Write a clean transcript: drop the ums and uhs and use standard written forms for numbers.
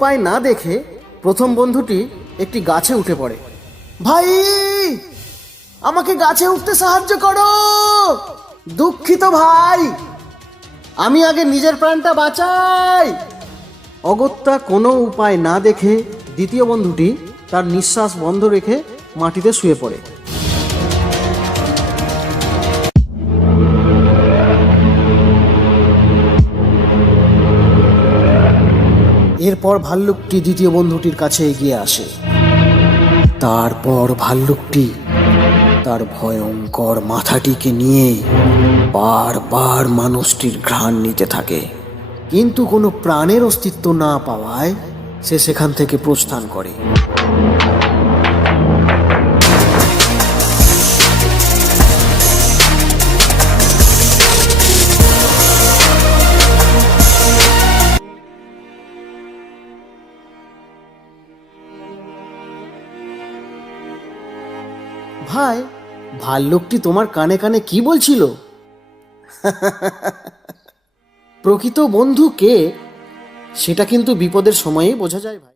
উপায় না দেখে প্রথম বন্ধুটি একটি গাছে উঠে পড়ে। ভাই, আমাকে গাছে উঠতে সাহায্য করো। দুঃখিত ভাই, আমি আগে নিজের প্রাণটা বাঁচাই। অগত্যা কোনো উপায় না দেখে দ্বিতীয় বন্ধুটি তার নিঃশ্বাস বন্ধ রেখে মাটিতে শুয়ে পড়ে। এরপর ভাল্লুকটি দ্বিতীয় বন্ধুটির কাছে এগিয়ে আসে। তারপর ভাল্লুকটি তার ভয়ঙ্কর মাথাটিকে নিয়ে বারবার মানুষটির ঘ্রাণ নিতে থাকে, কিন্তু কোনো প্রাণের অস্তিত্ব না পাওয়ায় সে সেখান থেকে প্রস্থান করে। ভাই, ভাল্লুকটি তোমার কানে কানে কি বলছিল? প্রকৃত বন্ধু কে সেটা কিন্তু বিপদের সময়েই বোঝা যায় ভাই।